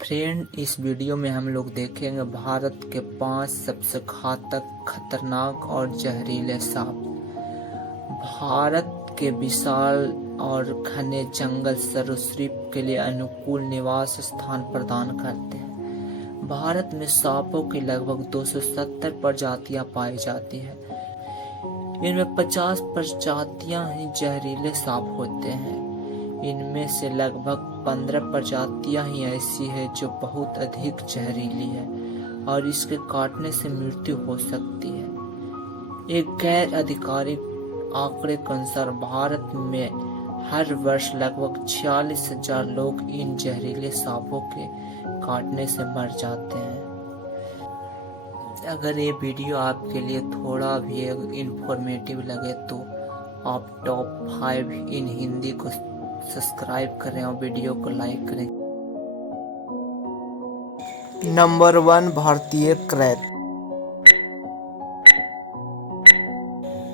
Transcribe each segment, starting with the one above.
Friend, इस video में हम लोग देखेंगे भारत के 5 सबसे घातक, खतरनाक और जहरीले सांप। भारत के विशाल और घने जंगल सरीसृप के लिए अनुकूल निवास स्थान प्रदान करते हैं। भारत में सांपों की लगभग 270 प्रजातियां पाई जाती हैं। इनमें 50 प्रजातियां ही जहरीले सांप होते हैं। इनमें से लगभग 15 प्रजातियां ही ऐसी है जो बहुत अधिक जहरीली है और इसके काटने से मृत्यु हो सकती है। एक गैर आधिकारिक आंकड़े के अनुसार भारत में हर वर्ष लगभग 46,000 लोग इन जहरीले सांपों के काटने से मर जाते हैं। अगर ये वीडियो आपके लिए थोड़ा भी इंफॉर्मेटिव लगे तो आप टॉप 5 इन हिंदी को सब्सक्राइब करें और वीडियो को लाइक करें। नंबर 1, भारतीय क्रैत।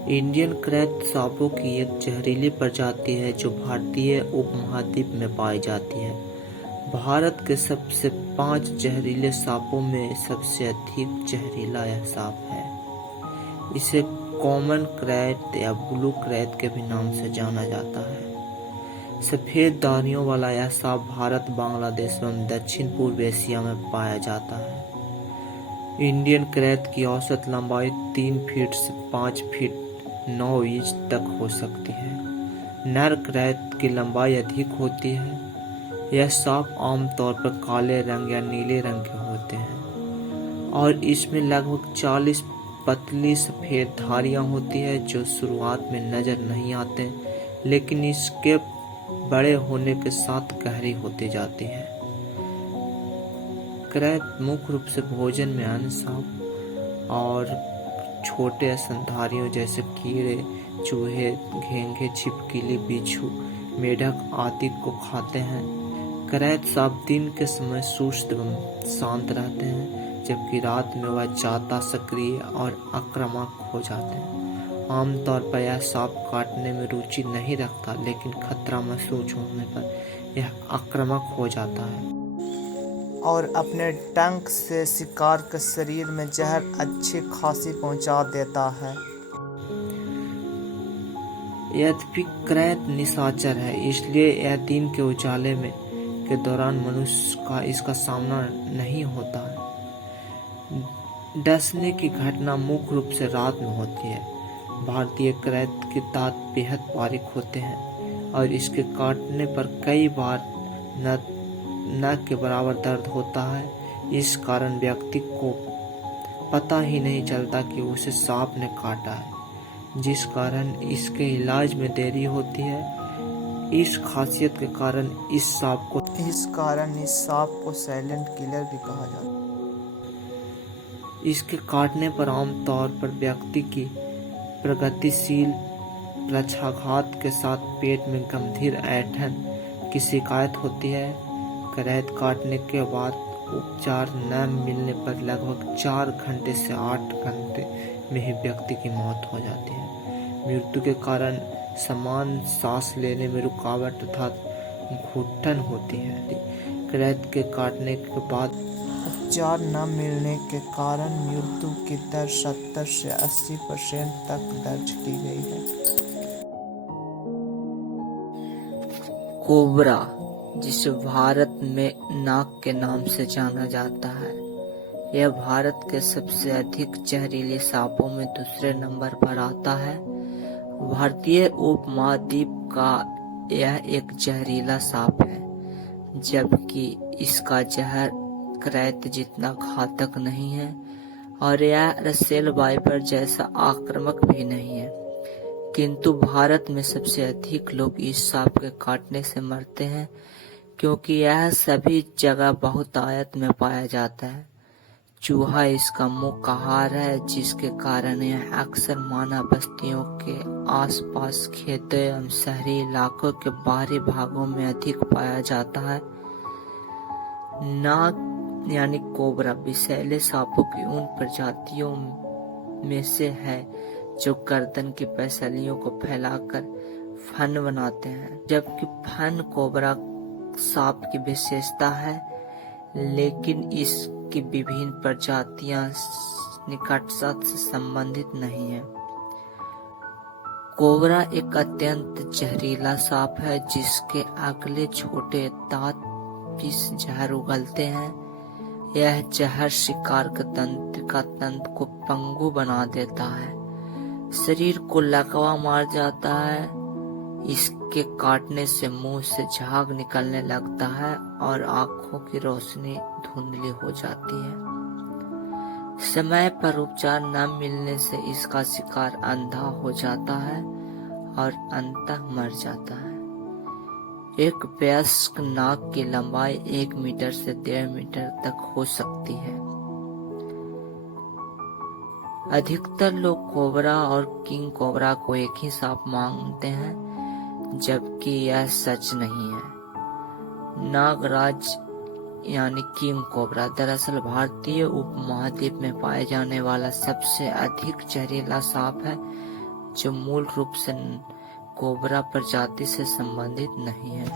इंडियन क्रैत सांपों की एक जहरीली प्रजाति है जो भारतीय उपमहाद्वीप में पाई जाती है। भारत के सबसे 5 जहरीले सांपों में सबसे अधिक जहरीला यह सांप है। इसे कॉमन क्रैत या ब्लू क्रैत के भी नाम से जाना जाता है। सफेद दाढ़ियों वाला यह सांप भारत, बांग्लादेश एवं दक्षिण पूर्व एशिया में पाया जाता है। इंडियन क्रैत की औसत लंबाई 3 फीट से 5 फीट 9 इंच तक हो सकती है। नर क्रैत की लंबाई अधिक होती है। यह सांप आमतौर पर काले रंग या नीले रंग के होते हैं और इसमें लगभग 40 पतली सफेद धारियां होती है जो शुरुआत में नजर नहीं आते, लेकिन इसके बड़े होने के साथ गहरी होती जाती है। क्रैत मुख्य रूप से भोजन में अन्य सांप और छोटे स्तनधारियों जैसे कीड़े, चूहे, घेंघे, छिपकली, बिच्छू, मेढक आदि को खाते हैं। क्रैत सांप दिन के समय सुस्त एवं शांत रहते हैं, जबकि रात में वह ज्यादा सक्रिय और आक्रामक हो जाते हैं। आमतौर पर यह सांप काटने में रुचि नहीं रखता, लेकिन खतरा महसूस होने पर यह आक्रामक हो जाता है और अपने डंक से शिकार के शरीर में जहर अच्छी खासी पहुंचा देता है। यद्यपि क्रैत निशाचर है, इसलिए यह दिन के उजाले में के दौरान मनुष्य का इसका सामना नहीं होता है। डसने की घटना मुख्य रूप से रात में होती है। भारतीय क्रैत के दांत बेहद बारीक होते हैं और इसके काटने पर कई बार नख के बराबर दर्द होता है। इस कारण व्यक्ति को पता ही नहीं चलता कि उसे सांप ने काटा है, जिस कारण इसके इलाज में देरी होती है। इस खासियत के कारण इस सांप को साइलेंट किलर भी कहा जाता है। इसके काटने पर आमतौर पर व्यक्ति की प्रगतिशील पक्षाघात के साथ पेट में गंभीर ऐंठन की शिकायत होती है। क्रैत काटने के बाद उपचार न मिलने पर लगभग 4 घंटे से 8 घंटे में ही व्यक्ति की मौत हो जाती है। मृत्यु के कारण समान सांस लेने में रुकावट तथा घुटन होती है। क्रैत के काटने के बाद उपचार न मिलने के कारण मृत्यु की दर 70 से 80% तक दर्ज की गई है। कोबरा, जिसे भारत में नाग के नाम से जाना जाता है, यह भारत के सबसे अधिक जहरीले सांपों में दूसरे नंबर पर आता है। भारतीय उपमहाद्वीप का यह एक जहरीला सांप है, जबकि इसका जहर क्रैत जितना घातक नहीं है और यह रसेल वाइपर जैसा आक्रामक भी नहीं है। किंतु भारत में सबसे अधिक लोग इस सांप के काटने से मरते हैं, क्योंकि यह सभी जगह बहुतायत में पाया जाता है। चूहा इसका मुख्य आहार है, जिसके कारण यह अक्सर मानव बस्तियों के आसपास, खेतों एवं शहरी इलाकों के बाहरी भागों में अधिक पाया जाता है। नाग यानी कोबरा विषैले सांपों की उन प्रजातियों में से है जो गर्दन की पेशलियों को फैलाकर फन बनाते हैं, जबकि फन कोबरा सांप की विशेषता है, लेकिन इसकी विभिन्न प्रजातियां निकटता से संबंधित नहीं है। कोबरा एक अत्यंत जहरीला सांप है जिसके अगले छोटे दांत विष जहर उगलते हैं। यह जहर शिकार के तंत्र को पंगु बना देता है, शरीर को लकवा मार जाता है। इसके काटने से मुंह से झाग निकलने लगता है और आंखों की रोशनी धुंधली हो जाती है। समय पर उपचार न मिलने से इसका शिकार अंधा हो जाता है और अंततः मर जाता है। एक वयस्क नाग की लंबाई 1 मीटर से 1.5 मीटर तक हो सकती है। अधिकतर लोग कोबरा और किंग कोबरा को एक ही सांप मानते हैं, जबकि यह सच नहीं है। नागराज यानी किंग कोबरा दरअसल भारतीय उपमहाद्वीप में पाए जाने वाला सबसे अधिक जहरीला सांप है, जो मूल रूप से कोबरा प्रजाति से संबंधित नहीं है।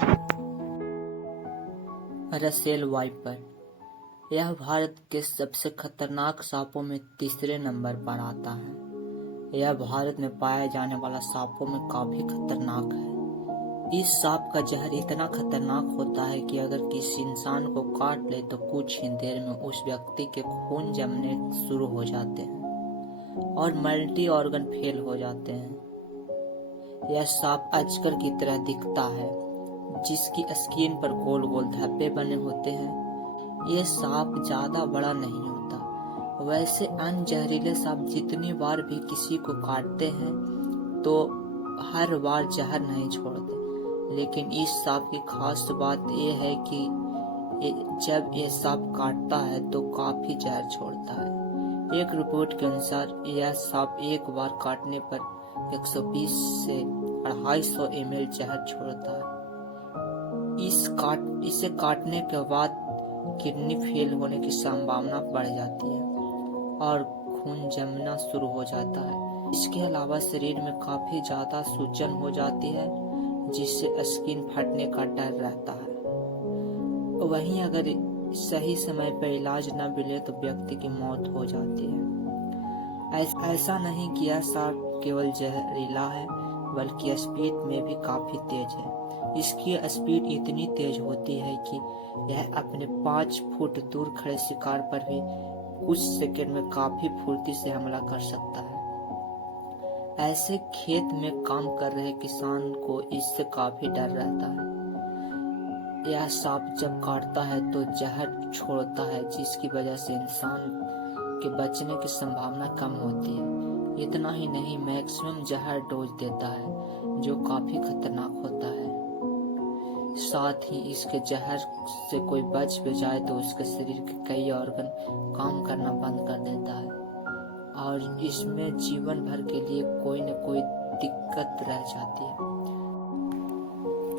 रसेल वाइपर, यह भारत के सबसे खतरनाक सांपों में तीसरे नंबर पर आता है। यह भारत में पाए जाने वाला सांपों में काफी खतरनाक है। इस सांप का जहर इतना खतरनाक होता है कि अगर किसी इंसान को काट ले तो कुछ ही देर में उस व्यक्ति के खून जमने शुरू हो जाते हैं और मल्टी ऑर्गन फेल हो जाते हैं। यह सांप अजगर की तरह दिखता है, जिसकी स्किन पर गोल गोल धब्बे बने होते हैं। यह सांप ज्यादा बड़ा नहीं होता। वैसे अन्य जहरीले सांप जितनी बार भी किसी को काटते हैं तो हर बार जहर नहीं छोड़ते, लेकिन इस सांप की खास बात यह है कि जब यह सांप काटता है तो काफी जहर छोड़ता है। एक रिपोर्ट के अनुसार यह सांप एक बार काटने पर 120 से 250 ml जहर छोड़ता है। इसे काटने के बाद किडनी फेल होने की संभावना बढ़ जाती है और खून जमना शुरू हो जाता है। इसके अलावा शरीर में काफी ज्यादा सूजन हो जाती है, जिससे स्किन फटने का डर रहता है। वहीं अगर सही समय पर इलाज न मिले तो व्यक्ति की मौत हो जाती है। ऐसा नहीं कि यह सांप केवल जहरीला है, बल्कि स्पीड में भी काफी तेज है। इसकी स्पीड इतनी तेज होती है कि यह अपने 5 फुट दूर खड़े शिकार पर भी कुछ सेकंड में काफी फुर्ती से हमला कर सकता है। ऐसे खेत में काम कर रहे किसान को इससे काफी डर रहता है। यह सांप जब काटता है तो जहर छोड़ता है, जिसकी वजह से इंसान के बचने की संभावना कम होती है। इतना ही नहीं, मैक्सिमम जहर डोज देता है, जो काफी खतरनाक होता है। साथ ही इसके जहर से कोई बच भी जाए तो उसके शरीर के कई ऑर्गन काम करना बंद कर देता है और इसमें जीवन भर के लिए कोई न कोई दिक्कत रह जाती है।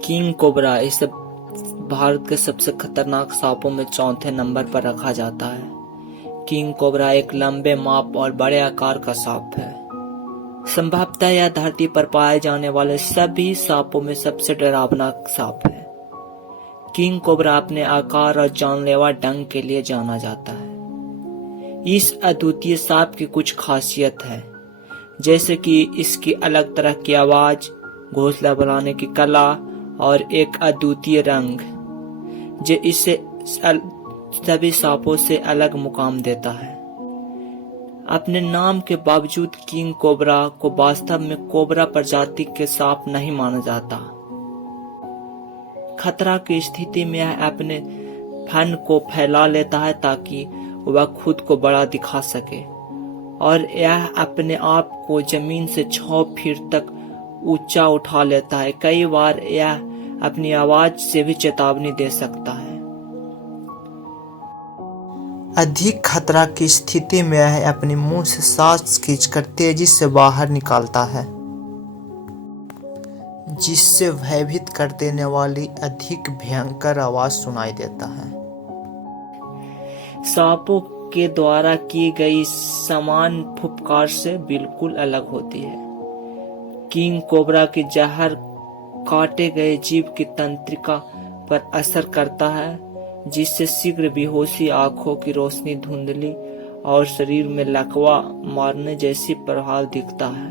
किंग कोबरा इसे भारत के सबसे खतरनाक सांपों में चौथे नंबर पर रखा जाता है। किंग कोबरा एक लंबे माप और बड़े आकार का सांप है। संभवतः यह धरती पर पाए जाने वाले सभी सांपों में सबसे डरावना सांप है। किंग कोबरा अपने आकार और जानलेवा डंक के लिए जाना जाता है। इस अद्वितीय सांप की कुछ खासियत है, जैसे कि इसकी अलग तरह की आवाज, घोंसला बनाने की कला और एक अद्वितीय रंग, जो इसे सभी सांपों से अलग मुकाम देता है। अपने नाम के बावजूद किंग कोबरा को वास्तव में कोबरा प्रजाति के सांप नहीं माना जाता। खतरा की स्थिति में यह अपने फन को फैला लेता है ताकि वह खुद को बड़ा दिखा सके, और यह अपने आप को जमीन से 6 फीट तक ऊंचा उठा लेता है। कई बार यह अपनी आवाज से भी चेतावनी दे सकता है। अधिक खतरा की स्थिति में यह अपने मुंह से सांस खींचकर तेजी से बाहर निकालता है, जिससे भयभीत कर देने वाली अधिक भयंकर आवाज सुनाई देता है। सांपों के द्वारा की गई समान फुफकार से बिल्कुल अलग होती है। किंग कोबरा की जहर काटे गए जीव की तंत्रिका पर असर करता है, जिससे शीघ्र बेहोशी, आंखों की रोशनी धुंधली और शरीर में लकवा मारने जैसी प्रभाव दिखता है।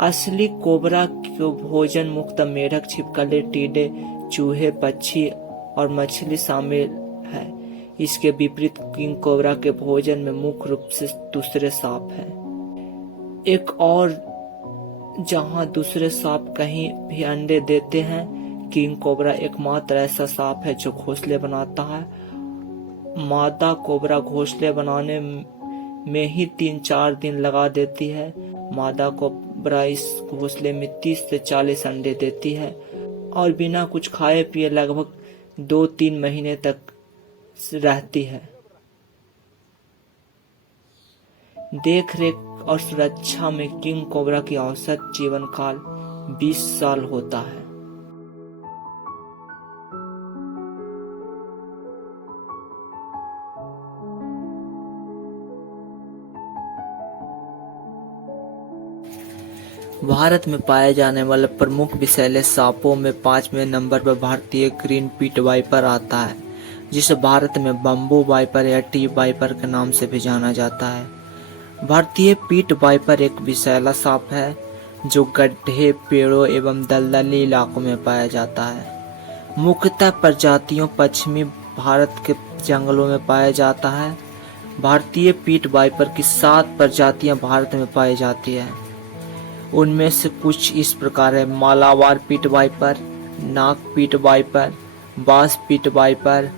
असली कोबरा को भोजन मुक्त मेढक, छिपकली, टीडे, चूहे, पक्षी और मछली शामिल है। इसके विपरीत किंग कोबरा के भोजन में मुख्य रूप से दूसरे सांप हैं। एक और जहां दूसरे सांप कहीं भी अंडे देते हैं, किंग कोबरा एकमात्र ऐसा सांप है जो घोंसले बनाता है। मादा कोबरा घोंसले बनाने में ही 3-4 दिन लगा देती है। मादा कोबरा इस घोंसले में 30 से 40 अंडे देती है और बिना कुछ खाए पिए लगभग 2-3 महीने तक रहती है। देखरेख और सुरक्षा में किंग कोबरा की औसत जीवन काल 20 साल होता है। भारत में पाए जाने वाले प्रमुख विषैले सांपों में 5वें नंबर पर भारतीय ग्रीन पीट वाइपर आता है, जिसे भारत में बम्बू वाइपर या टी वाइपर के नाम से भी जाना जाता है। भारतीय पीट वाइपर एक विषैला सांप है जो गड्ढे, पेड़ों एवं दलदली इलाकों में पाया जाता है। मुख्यतः प्रजातियों पश्चिमी भारत के जंगलों में पाया जाता है। भारतीय पीट वाइपर की 7 प्रजातियां भारत में पाई जाती है। उनमें से कुछ इस प्रकार है: मालाबार पीट वाइपर, नाग पीट वाइपर, बांस पीट वाइपर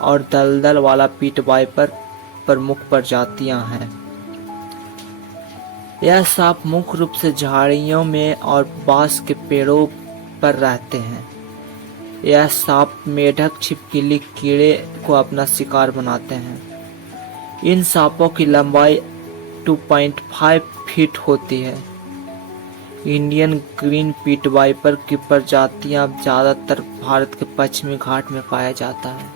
और दलदल वाला पीट वाइपर प्रमुख प्रजातियां हैं। यह सांप मुख्य रूप से झाड़ियों में और बांस के पेड़ों पर रहते हैं। यह सांप मेढक, छिपकली, कीड़े को अपना शिकार बनाते हैं। इन सांपों की लंबाई 2.5 फीट होती है। इंडियन ग्रीन पीट वाइपर की प्रजातियां ज्यादातर भारत के पश्चिमी घाट में पाया जाता है।